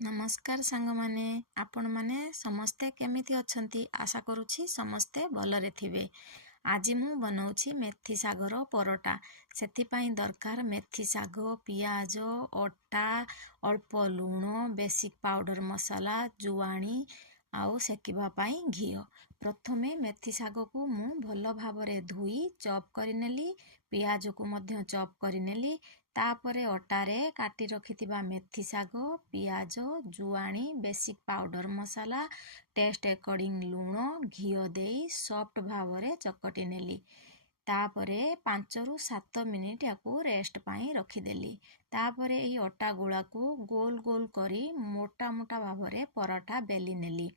नमस्कार सांग माने आपण माने समस्ते केमिति अछंती आशा करूछि समस्ते भलरे थिबे। आज मु बनाउछि मेथी सागर परोटा। सेथि पई दरकार मेथी साग, पियाज, अटा, अल्प लूण, बेसिक पाउडर मसाला, जुआणी आउ सेकिबा पई घिओ। प्रथमे मेथी साग को मु भल भाबरे धुई चॉप करिनेली, पियाज को मध्य चॉप करिनेली। तापरे अटारे काटी रखिथिबा मेथी साग, पियाज, जुआणी, बेसिक पाउडर मसाला, टेस्ट अकॉर्डिंग लूण, घिओ देई सॉफ्ट भावरे चकटी नेली। तापरे 5 ରୁ 7 मिनिट याकू रेस्ट पाई रखिदेली। तापरे एही अटा गुळा को गोल गोल करी मोटा मोटा भावरे पराठा बेली नेली।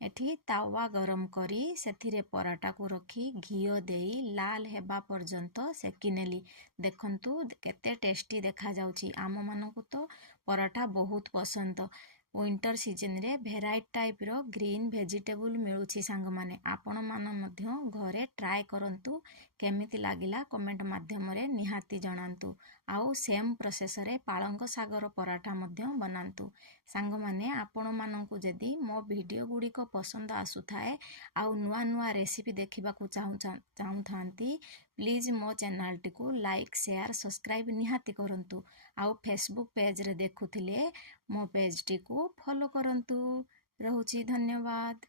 एठी तावा गरम करी सेथिरे पराठा को रखी घिओ देई लाल हेबा पर्यंत सेकी नेली। देखंतु केते टेस्टी देखा जाउची। आम मानकु तो पराठा बहुत पसंद। विंटर सीजन रे भेराइटी टाइप रो ग्रीन वेजिटेबल मिलुची सांग माने। आपण मान मध्य घरे ट्राई करंतु केमिति लागिला कमेंट माध्यम रे निहाती जणांतु। आउ सेम प्रोसेस रे पालंग सागर पराठा मध्य बनांतु। सांग माने आपण मानकु जदी मो वीडियो गुडी को पसंद आसु थाए आउ नुआ नुआ रेसिपी देखिबा को चाहू थांती प्लीज मो चैनल टी को लाइक शेयर सब्सक्राइब निहाती करंतु। आउ फेसबुक पेज रे देखुथिले मो पेज टी को फॉलो करंतु। रहुची धन्यवाद।